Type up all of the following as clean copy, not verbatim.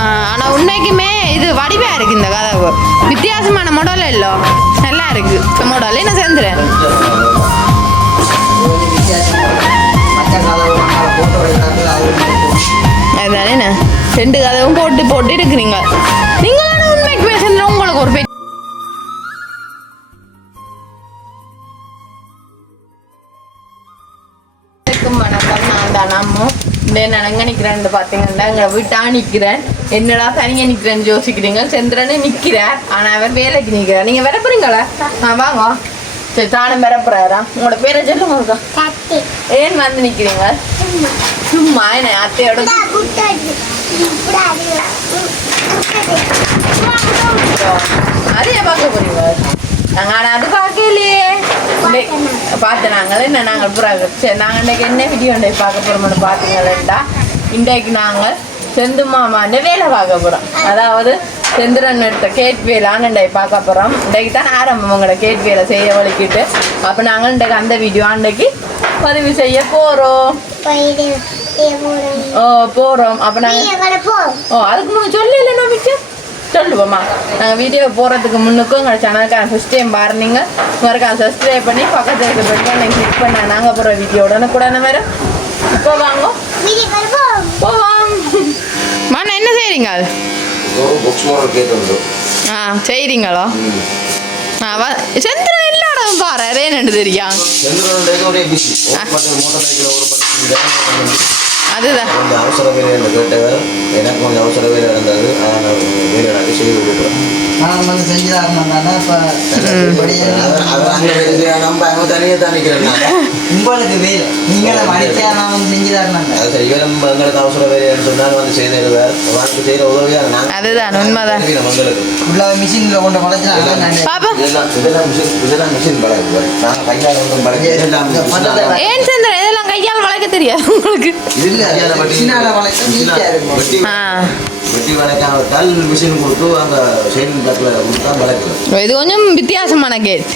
ஆனால் உண்மைக்குமே இது வடிவா இருக்கு இந்த கதவு. வித்தியாசமான மாடல் இல்லை, நல்லா இருக்கு இந்த மாடல். என்ன சேர்ந்துறேன் அதுதானே ரெண்டு கதவும் போட்டு போட்டு இருக்கிறீங்க. நீங்களான உண்மைக்குமே சேர்ந்துற உங்களுக்கு ஒரு வணக்கம். நான் தான் நம்ம நான் எங்கே நிற்கிறேன்னு பார்த்தீங்கன்னா எங்களை வீட்டாக நிற்கிறேன். என்னடா தனியாக நிற்கிறேன்னு யோசிக்கிறீங்க. சந்திரனே நிற்கிறார், ஆனால் அவர் வேலைக்கு நிற்கிறார். நீங்கள் வர போறீங்களா? வாங்க. சரி, தானும் வர போறாரா? உங்களோட பேரை சொல்லுங்க இருக்கா. ஏன் வந்து நிற்கிறீங்க? சும்மா என்ன அத்தையோட அதையே பார்க்க போறீங்க? நாங்கள் அது பார்க்கலையே பார்த்தேன். நாங்கள் என்ன நாங்கள் புறாங்க. சரி, நாங்கள் இன்றைக்கி என்ன வீடியோ பார்க்க போகிறோம்னு பார்த்தீங்களா? இன்றைக்கு நாங்கள் செந்து மாமாண்ட வேலை பார்க்க போகிறோம். அதாவது செந்திரன் எடுத்த கேட் வேலான்னு இன்றைக்கு பார்க்க போகிறோம். இன்றைக்கு தான் ஆரம்பம் உங்களோட கேட் வேலை செய்ய வலிக்கிட்டு. அப்போ நாங்கள் இன்றைக்கு அந்த வீடியோ அன்றைக்கு பதிவு செய்ய போகிறோம். போகிறோம். அப்போ நாங்கள் அதுக்கு முன்னாடி சொல்லல நம்பிக்கை சொல்லுவோம்மா. நாங்கள் வீடியோ போகிறதுக்கு முன்னுக்கும் எங்கள் சேனலுக்கான ஃபஸ்ட் டைம் பாருங்க. உங்களுக்கான சப்ஸ்கிரைப் பண்ணி பக்கத்தில் இருக்க பெல் பட்டனை கிளிக் பண்ண நாங்கள் போகிற வீடியோ உடனே வேறு. இப்போ வாங்க போவாங்க. மண்ணா என்ன செய்கிறீங்க? செய்கிறீங்களா? சந்திரன் எல்லா இடமும் பாரு. அதே நண்டு தெரியா? அதுதான் அவசர வேலை கேட்டவர். எனக்கு கொஞ்சம் அவசர வேலை இருந்தது. வேலை செய்து கொடுக்குறேன். நான் வந்து செஞ்சுதான் உங்களுக்கு வேலை நீங்களும் அடிச்சா நான் வந்து செஞ்சுதான். சரி, எங்களுக்கு அவசர வேலைன்னு சொன்னால் வந்து செய்திருவார். வாழ்க்கை செய்கிற உதவியாக நான் அதுதான் உண்மைதான். உங்களுக்கு மிஷினில் கொண்டு வளைச்சா இதெல்லாம் மிஷின் வளைக்குவார். நாங்கள் கையால் கொண்டு வளைக்க. ஏன் சந்திரன் இதெல்லாம் கையால் வளைக்க தெரியாது உங்களுக்கு? வெட்டி வளைக்காமத்தால் மிஷின் கொடுத்து அந்த செயின் தட்டில் கொடுத்தா வளைக்கலாம். இது கொஞ்சம் வித்தியாசமான கேட்.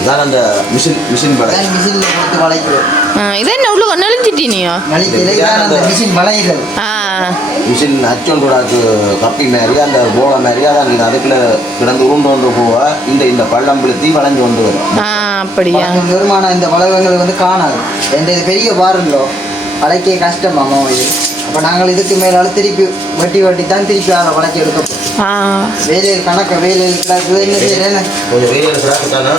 இதான் அந்த மிஷின் மிஷினில் கொடுத்து வளைக்கிறோம். இது என்ன உள்ள நெளிஞ்சிட்டீனியோ? மிஷின் வளைகிறது. மிஷின் அச்சொன்றாக்கு கப்பி மாதிரி அந்த போல மாதிரி அதான் நீங்கள் அதுக்குள்ள கிடந்து உருண்டு போவா. இந்த பள்ளம் பிளுத்தி வளைஞ்சு கொண்டு வரும். அப்படியா? வருமானம் இந்த வளைவங்களுக்கு வந்து காணாது. எந்த இது பெரிய பாருங்களோ வளைக்க கஷ்டமா இது. அப்போ நாங்கள் இதுக்கு மேலால திருப்பி வட்டி தான் திருப்பி அதை வளைச்சி எடுக்கப்போம். வேலையில் கணக்க வேலையில் கிடக்குது. என்ன செய்யறேன்னு கொஞ்சம் வேலையில் கிடக்குதானே.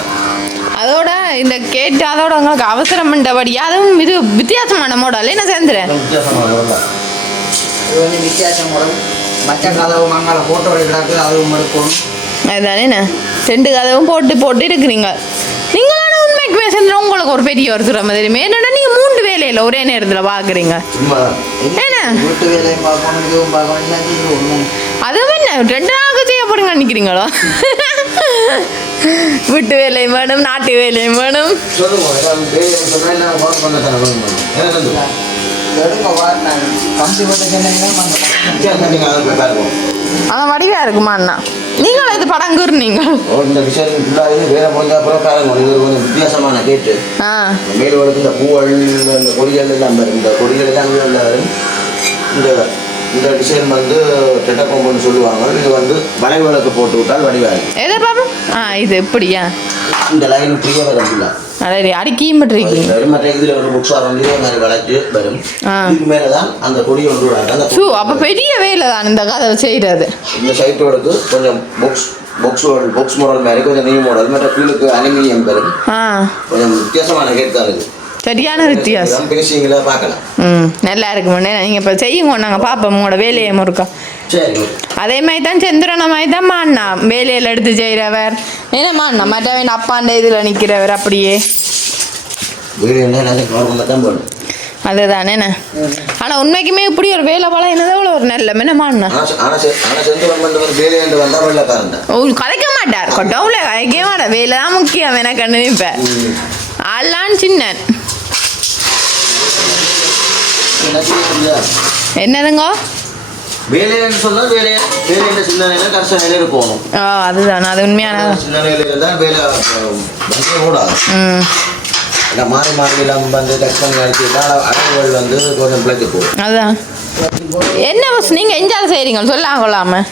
அதோட இந்த கேட்டு அதோட உங்களுக்கு அவசரம் பண்ணபடி அதுவும் இது வித்தியாசமான மாடல். என்ன சேர்ந்துறேன் வித்தியாசம் மாடல். மற்ற கதவும் அங்கே போட்டோ கிடக்குது, அதுவும் எடுக்கணும். அதுதானே ரெண்டு கதவும் போட்டு இருக்கிறீங்க. நீங்களான உண்மைக்குமே சேர்ந்து உங்களுக்கு ஒரு பெரிய ஒரு திறமை தெரியுமே. என்னடா நீங்கள் 3 வேலையில் ஒரே நேரத்தில் பார்க்குறீங்க. என்ன அதுவும் என்ன 2 நாளுக்கு செய்ய போறீங்க நினைக்கிறீங்களோ? வீட்டு வேலையும் வேணும், நாட்டு வேலையும் வேணும். அதான் வடிவா இருக்குமா அண்ணா? நீங்களும் இது படங்குறீங்க. இந்த விஷயம் வேலை முடிஞ்ச அப்புறம் பாருங்க. இது கொஞ்சம் வித்தியாசமான கேட்டு. மேல் இந்த பூவல் இந்த கொடிகள் எல்லாம் வரும். இந்த கொடிகள் எல்லாம் வரும். இந்த டிசைன் வந்து டெட்டகோம்புன்னு சொல்லுவாங்க. இது வந்து வளைவுகளுக்கு போட்டு விட்டால் வடிவாக எதை பாப்போம். இது எப்படியா? இந்த லைன் இப்படியே வரும். அதாவது அடிக்கையும் பட்டிருக்கீங்க. இதில் ஒரு புக்ஸ் வரும். இதே மாதிரி வளைச்சு வரும். இதுக்கு மேலே தான் அந்த கொடி ஒன்று விடாது. அப்போ பெரிய வேலை தான் இந்த கதை செய்கிறது. இந்த சைட்டோடுக்கு கொஞ்சம் பாக்ஸ் மாடல் மாதிரி கொஞ்சம் நியூ மாடல். மற்ற கீழுக்கு அலுமினியம் வரும். கொஞ்சம் வித்தியாசமான கேட் தான் இருக்குது. சரியான வித்தியாசம். பினிஷிங்கில் பார்க்கலாம். நல்லா இருக்கு. நீங்கள் இப்போ செய்யுங்க, நாங்கள் பார்ப்போம் உங்களோட வேலையை முறுக்கா. சரி, அதே மாதிரி தான் சந்திரன மாதிரி தான் மாண்ணா வேலையில் எடுத்து செய்கிறவர். ஏன்னா மாண்ணா மற்றவன் அப்பாண்ட இதில் நிற்கிறவர் அப்படியே. அதுதானே. ஆனால் உண்மைக்குமே இப்படி ஒரு வேலை பழம் என்னதோ ஒரு நல்ல மெனமாண்ணா. கதைக்க மாட்டார். கொட்டவுல கதைக்க மாட்டார். வேலை தான் முக்கியம். எனக்கு நினைப்பேன். ஆளான் சின்னன் என்னதுங்க வேலைன்னு சொன்னா வேலையில சிந்தனையில கடைசி நிலையில போகணும். அதுதான் அது உண்மையான சிந்தனையில இருந்தால் வேலை கூடாது. ஏன்னா மாறி மாறிலாம் வந்து டச் பண்ணி அடிச்சுட்டா அடைவுகள் வந்து கொஞ்சம் பிழைச்சி போகும். அதான் என்ன பஸ் நீங்கள் எஞ்சாலும் செய்கிறீங்க சொல்லாம கொள்ளாம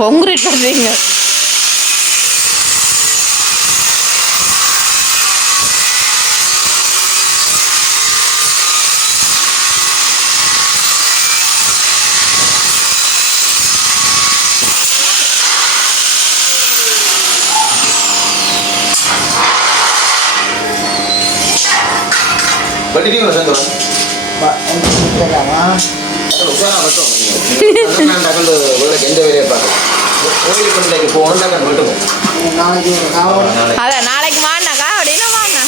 கொங்குரீட் பண்ணுறீங்க. பட்டிட்டீங்களா சேர்ந்து உஷாரா மட்டும் நான் டக்கல் வேலைக்கு எந்த வேலையை பார்க்க கோயிலுக்கு கொண்டு போகணும் டக்கல் மட்டும் அதான் நாளைக்கு வாண்ணாக்கா அப்படின்னா வாண்ணா.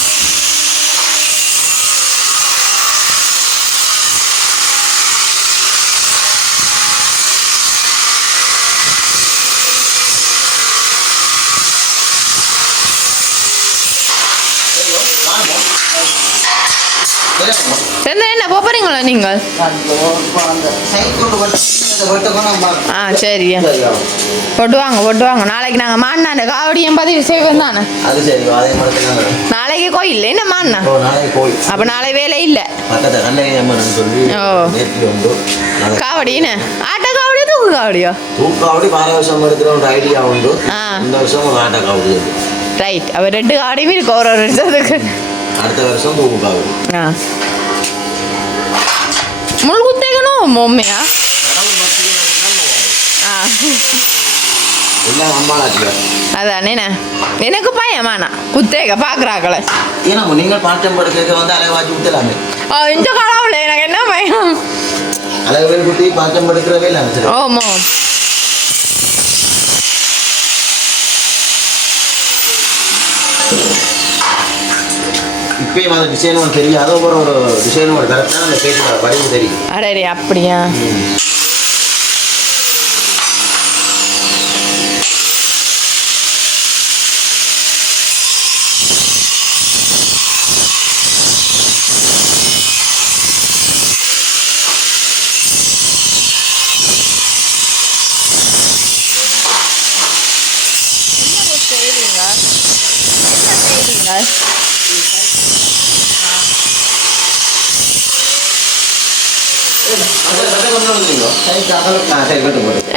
என்ன போறீங்களா நீங்கள்? சரியா போட்டுவாங்க. நாளைக்கு நாங்கள் மாண்ணாண்ட காவடியும் பதிவு செய்வோம் தானே. நாளைக்கு கோயில் என்ன மாண்ணா? அப்போ நாளை வேலை இல்லை. காவடின்னு ஆட்ட காவடியா தூக்கு காவடியா? தூக்காவடி பார வருஷம் எடுக்கிற ஒரு ஐடியா உண்டு. இந்த வருஷம் ஆட்ட காவடி ரைட். அவ 2 காவடியும் இருக்கு ஒரு வருஷத்துக்கு. அடுத்த வருஷம் தூக்கு காவடி. முள் குத்தேக்கணும் மம்மியா? அதானே எனக்கு பயமாண்ணா குத்தேக்க பார்க்குறாக்கள. ஏன்னா நீங்கள் பாட்டம் படுக்க வந்து அலைவாச்சி விட்டுலாமே. இந்த காலாவில் எனக்கு என்ன பயம்? அலைவேல் குத்தி பாட்டம் படுக்கிறவே இல்லை. ஆமா இப்பயும் அந்த டிசைன் தெரியாத ஒரு டிசைன் ஒரு கரெக்டான அந்த பேஜ் வரைவு தெரியும். அடே அப்படியா?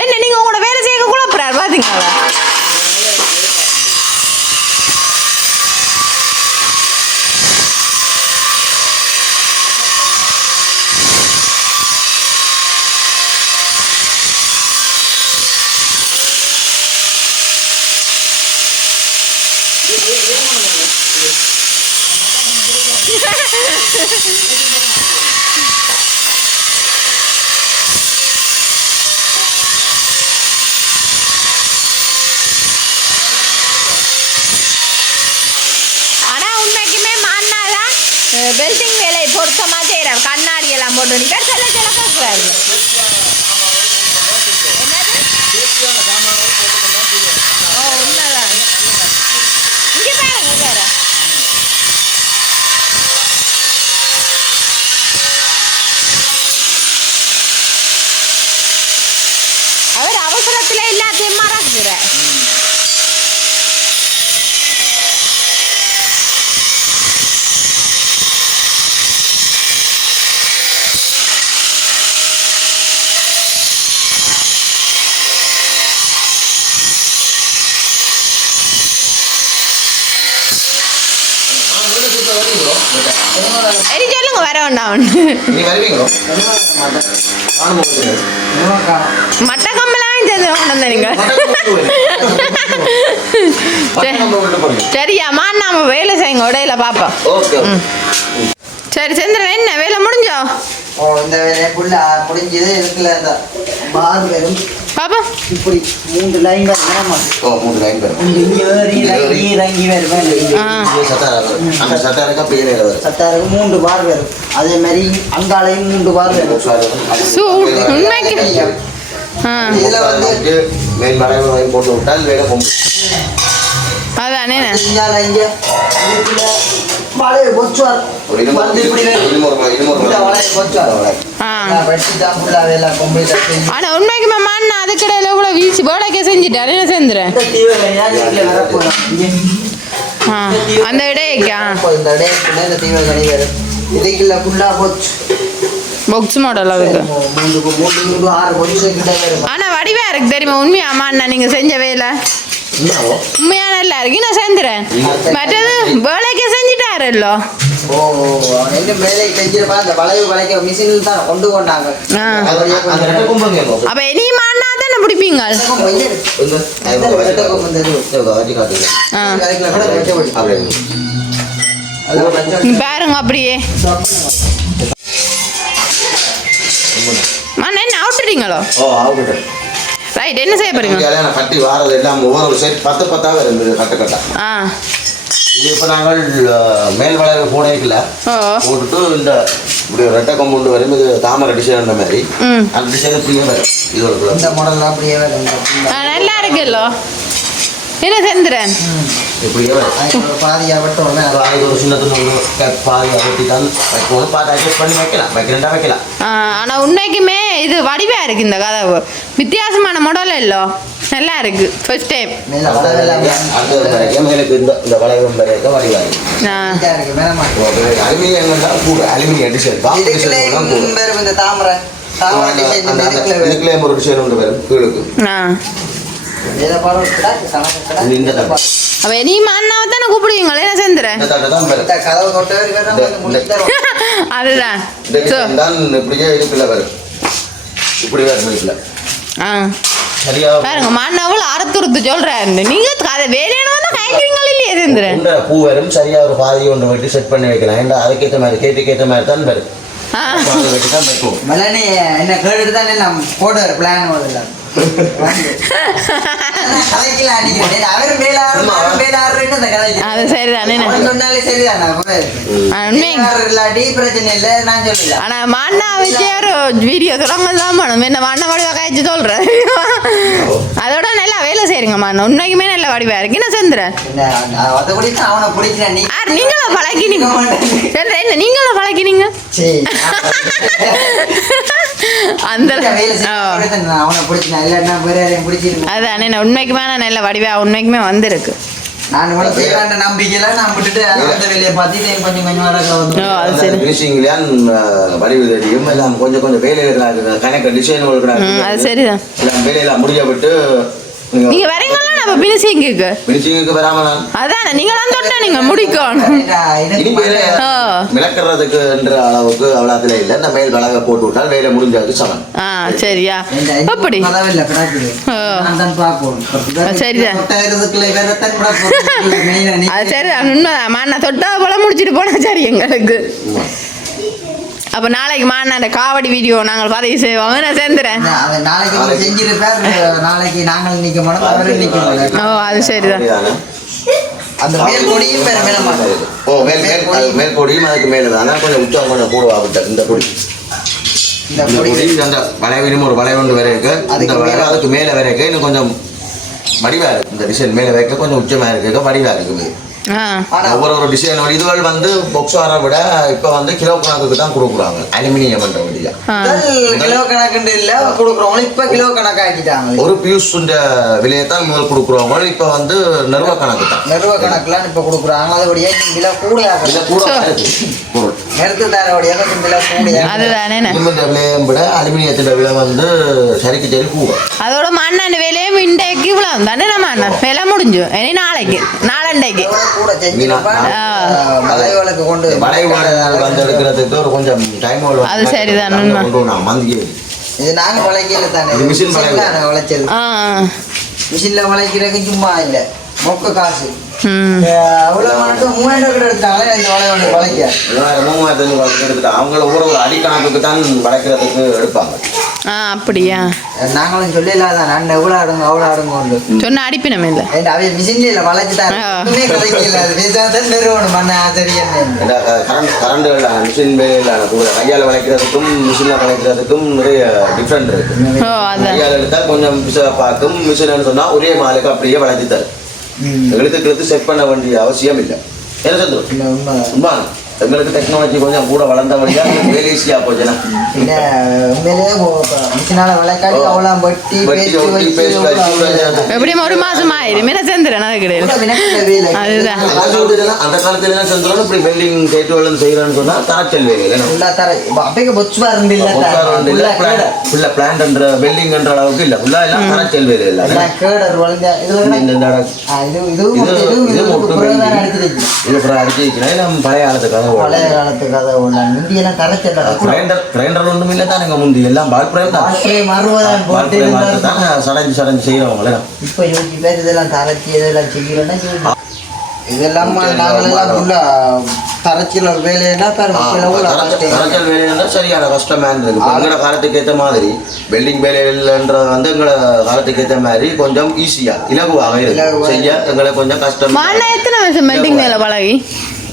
என்ன நீங்க உங்களோட வேலை செய்ய குழப்பறாரு பாத்தீங்களா? பெல்டிங் வேலை பொருத்தமா செய்யறாரு. கண்ணாடி எல்லாம் போட்டு நிற்கிறார். சில சில கட்டுறாரு. உண்மைதான். இங்கே பாருங்க வேற அவர் அவசரத்துல எல்லாத்தையும் மறக்கிறார். சொல்லுங்க வர வேண்டாம். மட்ட கம்பெல்லாம் சேர்ந்து நீங்க சரியா நாம வேலை செய்யுங்க உடையில பாப்போம். சரி சந்திரன் என்ன வேலை முடிஞ்சோ? இந்த வேலைக்குள்ள முடிஞ்சது இருக்குல்ல இந்த பார் வரும் பாப்பா. இப்படி 3 லைன் வரும். 3 லைன் வரும். இங்க ஏறி இறங்கி வரும். அந்த சட்டாருக்கு பேரே வரும். சட்டாருக்கு 3 பார் வரும். அதே மாதிரி அங்காலையும் 3 பார் வரும். உண்மைக்கு இதுல வந்து மெயின் பறவை போட்டு விட்டால் வேலை கொண்டு அதானே இங்க வாழை பொச்சுவார் வந்து இப்படி ஆனா உண்மைக்கு மாமா அதுக்கடையில கூட வீசி போடக்க செஞ்சுட்டாரு. என்ன செஞ்சுறேன் அந்த இடையா இந்த இடையில இந்த தீவிர கனி வரும் இதுக்குள்ள ஃபுல்லா போச்சு பாக்ஸ் மாடல் அதுக்கு 6 பொசிஷன் கிட்ட வரும். ஆனா வடிவா இருக்கு தெரியுமா உண்மையாமா அண்ணா நீங்க செஞ்ச வேலை உண்மையா நல்லா இருக்கு நான் சேர்ந்துறேன் மற்றது வேலைக்கு செஞ்சுட்டாருல்லோ ஓ என்ன மேலே செஞ்சிருப்பா அந்த வளைவு வளைக்க மிஷினில் தான் கொண்டு கொண்டாங்க அந்த ரெட்டை கொம்பு எங்க அப்ப இனியுமா அண்ணா தானே பிடிப்பீங்க பாருங்க அப்படியே அண்ணா என்ன அவுட்டுட்டீங்களோ ரைட் என்ன செய்ய போறீங்க கட்டி வாரது எல்லாம் ஒவ்வொரு செட் 10 இருந்தது கட்டா இது இப்போ நாங்கள் மேல் வளைவு போடல போட்டுட்டு இந்த இப்படி ரெட்டை கொம்புண்டு வரும் இது தாமரை டிசைன் மாதிரி அந்த டிசைன் இப்படியே வரும் இதோட இந்த மாடல் அப்படியே வரும் நல்லா இருக்குல்லோ என்ன செஞ்சுறேன் இப்படியே வரும் பாதியா விட்டோம் ஒரு சின்ன பாதியா வெட்டி தான் வைக்கணும் பார்த்து அட்ஜஸ்ட் பண்ணி வைக்கலாம் ஆனா உண்மைக்குமே இது வடிவா இருக்கு இந்த கதவு வித்தியாசமான மாடல் இல்லோ நல்லா இருக்கு ஃபர்ஸ்ட் டைம் மேலுக்கு இந்த வளைவம் வரைக்கும் வடிவாங்க அலுமினியம் டிசைன் இந்த தாமரை ஒரு டிசைன் ஒன்று வரும் கீழுக்கு அவ நீ அண்ணாவை தானே கூப்பிடுவீங்களா என்ன செஞ்சுறேன் அதுதான் இப்படியே இருக்குல்ல வரும் இப்படி வரும் இருக்குல்ல சரியா பாருங்க மண்ணவள் அறுத்துறுத்து சொல்றாரு நீங்க அதை வேலையான கேட்கறீங்களா இல்லையா செஞ்சுறேன் பூ வரும் சரியா ஒரு பாதி ஒன்று வெட்டி செட் பண்ணி வைக்கலாம் ஏன்னா அதுக்கேற்ற மாதிரி கேட்ட மாதிரி தான் வரும் வெட்டி தான் வைக்கும் என்ன கேட்டுட்டு தானே நம்ம போடுற பிளான் அது சரிதானே ஆனா மண்ணா வச்சு வீடியோ தொடங்கலாம் என்ன மண்ண வடிவா காய்ச்சி சொல்றேன் அதோட நல்லா வேலை செய்யுங்க மண்ண உண்மைக்குமே நல்ல வடிவா இருக்கு என்ன செஞ்சுறேன் நீங்களும் பழகினீங்க என்ன நீங்களும் பழகினீங்க அந்த அதானே உண்மைக்குமே நல்ல வடிவா உண்மைக்குமே வந்திருக்கு கொஞ்சம் கொஞ்சம் வேலைகள் கணக்கு டிசைன் அது சரிதான் வேலையெல்லாம் முடிய விட்டு நீங்க வரீங்களா நம்ம பினிஷிங்குக்கு வராம அதானே நீங்களாம் தொட்டா நீங்க முடிக்கணும் விளக்குறதுக்குன்ற அளவுக்கு அவ்வளோத்துல இல்லை இந்த மேல் வளவை போட்டு விட்டால் வேலை முடிஞ்சதுக்கு சமம் சரியா அப்படி சரிதான் அது சரிதான் உண்மைதான் மண்ணை தொட்டா போல முடிச்சுட்டு போனா சரி எங்களுக்கு அப்ப நாளைக்கு மாநாட காவடி வீடியோ நாங்கள் பதிவு செய்வோம் நான் சேர்ந்துறேன் ஓ அது சரிதான் அந்த மேல் கொடியும் மேல் கொடியும் அதுக்கு மேல தான் கொஞ்சம் உச்சம் கொஞ்சம் போடுவாங்க இந்த கொடி இந்த கொடி அந்த வளைவிலும் ஒரு வளைவு ஒன்று வரைக்கு அந்த வளைவு அதுக்கு மேலே வரைக்கு இன்னும் கொஞ்சம் வடிவா இருக்கு இந்த டிசைன் மேலே வைக்க கொஞ்சம் உச்சமா இருக்கு வடிவா இருக்குது ஒவ்வொரு டிசைன் இதுவள் வந்து பொக்ஸாரை விட இப்ப வந்து கிலோ கணக்குக்கு தான் கொடுக்குறாங்க அலுமினியம் கிலோ கணக்கு இல்ல கொடுக்குறவங்க இப்ப கிலோ கணக்கு ஆக்கிட்டாங்க ஒரு பியூஸ் விலையை தான் முதல் கொடுக்குறவங்க இப்ப வந்து நிறுவ கணக்கு தான் நிறுவ கணக்குலாம் இப்ப கொடுக்குறாங்க அதோடைய கிலோ கூட பொருள் எடுத்து தரவுடைய கிலோ கூட விலையை விட அலுமினியத்தின் விலை வந்து சரிக்கு சரி கூட அதோட மண்ணாண்டு விலையும் இன்றைக்கு இவ்வளவு தானே நம்ம விலை முடிஞ்சு இனி நாளைக்கு நாளண்டைக்கு அது சரிதான் மிஷின்ல வளைக்கிறதுக்கு சும்மா இல்ல மொக்க காசு அவங்கள ஒரு அடிக்கணக்குக்கு தான் வளைக்கிறதுக்கு எடுப்பாங்க அப்படியா நாங்களும் சொல்லலாம் நான் எவ்வளவு ஆடுங்க அவ்வளவு ஆடுங்க சொன்ன அடிப்பினம் இல்ல அவை மிஷின்ல இல்ல வளைச்சுதான் கரண்ட் மிஷின் கையால வளைக்கிறதுக்கும் மிஷின்ல வளைக்கிறதுக்கும் நிறைய டிஃப்ரெண்ட் இருக்கு கையால எடுத்தா கொஞ்சம் பார்க்கும் மிஷின் சொன்னா ஒரே மாலுக்கு அப்படியே வளைச்சு தரும் எழுத்துக்களுக்கு செட் பண்ண வேண்டிய அவசியம் இல்லை என்ன சொல்றோம் உண்மை எங்களுக்கு டெக்னாலஜி கொஞ்சம் கூட வளர்ந்த வழியா வேலை ஈஸியா போச்சுன்னா எப்படியும் ஒரு மாசம் ஆயிரும் என்ன சந்திரன் அது கிடையாது அதுதான் அந்த காலத்துல எல்லாம் செஞ்சோம் இப்படி வெல்டிங் கேட்டுவெல்லாம் செய்யறான்னு சொன்னா தரச்சல் வேலை ஃபுல்லா பிளான்ட் என்ற வெல்டிங் என்ற அளவுக்கு இல்ல ஃபுல்லா எல்லாம் தரச்சல் வேலை இல்ல இது அடிச்சு வைக்கிறேன் பழைய காலத்து கிரைண்டர் ஒன்றும் இல்லை தானே முந்தி எல்லாம் பால் பிரேம் தான் சடைஞ்சு செய்யறவங்களே இப்ப யோசிச்சு பேர் இதெல்லாம் தரச்சி இதெல்லாம் செய்யலன்னா இதெல்லாம் நாங்களெல்லாம் தரச்சியில் ஒரு வேலைன்னா தரச்சல் வேலைன்னா சரியான கஷ்டமா இருந்தது எங்களோட காலத்துக்கு ஏற்ற மாதிரி வெல்டிங் வேலைன்றது வந்து எங்களோட காலத்துக்கு ஏற்ற மாதிரி கொஞ்சம் ஈஸியா இலகுவாக இருக்கு செய்ய எங்களை கொஞ்சம் கஷ்டம். எத்தனை வருஷம் வெல்டிங் வேலை பழகி?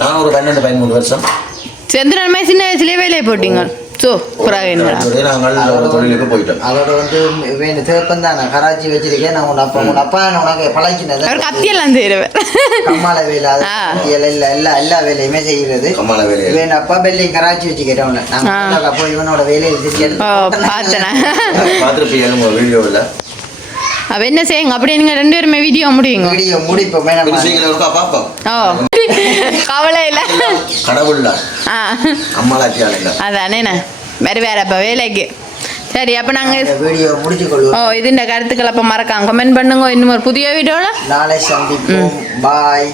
நான் ஒரு 12-13 வருஷம். செந்திரன் சின்ன வயசுலயே வேலையை போட்டீங்க. தொழிலுக்கு போயிட்டோம். அதோட வந்து தேப்பம் தான் நான் கராச்சி வச்சிருக்கேன். நான் அப்பா உனக்கு பழக்கினது கத்தியெல்லாம் செய்யறேன். கம்மால வேலை எல்லா வேலையுமே செய்யறது. கம்மால வேலை வேணும் அப்பா பெல்லிங் கராச்சி வச்சுக்கிறேன். அப்போ இவனோட வேலையை பார்த்துருப்பீங்க வீடியோவில். அவ என்ன செய்யுங்க அப்படி நீங்க 2 பேருமே வீடியோ முடிப்போம். கவலை இல்ல கடவுள் அம்மாளாச்சி அதானே வேற அப்ப வேலைக்கு சரி. அப்ப நாங்க வீடியோ முடிச்சுக்கொள்வோம். இது இந்த கருத்துக்கள் அப்ப மறக்காம கமெண்ட் பண்ணுங்க. இன்னும் ஒரு புதிய வீடியோல நாளை சந்திப்போம். பாய்.